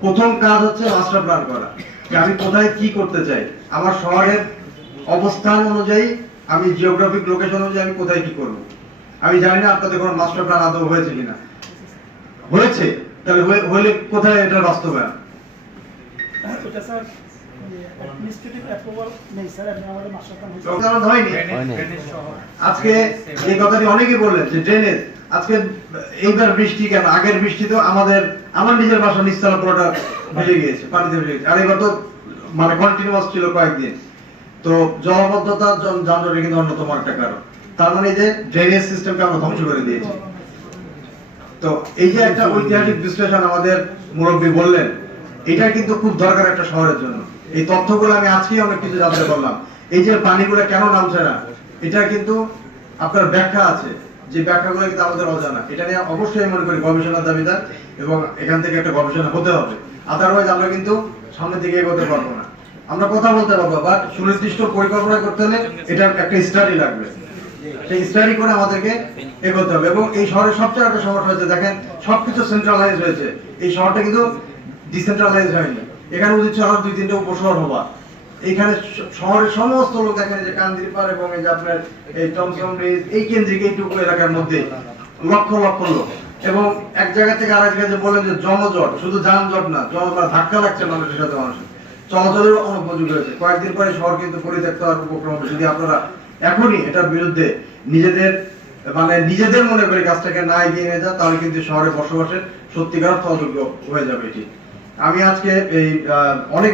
প্রথম কাজ হচ্ছে মাস্টার প্ল্যান করা যে আমি কোথায় কি করতে চাই আমার শহরের অবস্থান অনুযায়ী আমি জিওগ্রাফিক লোকেশন অনুযায়ী আমি কোথায় কি করব আমি জানি না আপনাদের কোনো মাস্টার প্ল্যান আদৌ হয়েছে কিনা হয়েছে তাহলে হয়ে- হলে কোথায় এটা বাস্তবায়ন এটা স্যার অ্যাডমিনিস্ট্রেটিভ অ্যাপ্রুভাল নেই স্যার আমাদের মাস্টার প্ল্যান হয়েছে লোকজন হয়নি হয়নি। আজকে এই কথাটি অনেকেই বললেন যে ড্রেনেজ আজকে এইবার বৃষ্টি কেন? আগের বৃষ্টি তো আমাদের, আমার নিজের বাসা নিচতলা পুরোটা ভেসে গিয়েছে, পানিতে ভেসে গেছে আর এবার তো মানে কন্টিনিউয়াস ছিল কয়েকদিন। তো জলবদ্ধতা যানজটের কিন্তু অন্যতম একটা কারণ। তার মানে যে ড্রেনেজ সিস্টেমকে আমরা ধ্বংস করে দিয়েছি। তো এই যে একটা ঐতিহাসিক বিশ্লেষণ আমাদের মুরব্বী বললেন, এটা কিন্তু খুব দরকার একটা শহরের জন্য। এই তথ্যগুলো আমি আজকেই অনেক কিছু জানতে পারলাম। এই যে পানিগুলো কেন নামছে না, এটা কিন্তু আপনার ব্যাখ্যা আছে। যে ব্যাখ্যাগুলো কিন্তু আমাদের অজানা, এটা নিয়ে অবশ্যই আমি মনে করি গবেষণার দাবিদার এবং এখান থেকে একটা গবেষণা হতে হবে। আদারওয়াইজ আমরা কিন্তু সামনের দিকে এগোতে পারব না। আমরা কথা বলতে পারব বাট সুনির্দিষ্ট পরিকল্পনা করতে হলে এটার একটা স্টাডি লাগবে। সেই স্টাডি করে আমাদেরকে এগোতে হবে এবং এই শহরের সবচেয়ে একটা সমস্যা হয়েছে, দেখেন, সবকিছু সেন্ট্রালাইজ হয়েছে। এই শহরটা কিন্তু ডিসেন্ট্রালাইজ হয়নি। এখানে উচিত আরও দুই তিনটে উপশহর হবা এখানে শহরের সমস্ত লোক দেখেন যে কান্দিরপাড় এবং এই যে আপনার এই টমসম ব্রিজ, এই কেন্দ্রিক এইটুকু এলাকার মধ্যে লক্ষ লক্ষ লোক। এবং এক জায়গা থেকে আরেক জায়গায় বলেন যে জনজট, শুধু যানজট না জনজট ধাক্কা লাগছে মানুষের সাথে, মানুষের। চলাচলের অনুপযোগী হয়েছে কয়েকদিন পরে শহর কিন্তু পরিত্যক্ত হওয়ার উপক্রম যদি আপনারা এখনই এটার বিরুদ্ধে নিজেদের মানে নিজেদের মনে করে কাজটাকে না এগিয়ে নিয়ে যান, তাহলে কিন্তু শহরে বসবাসের সত্যিকার অযোগ্য হয়ে যাবে এটি। আমি আজকে এই অনেক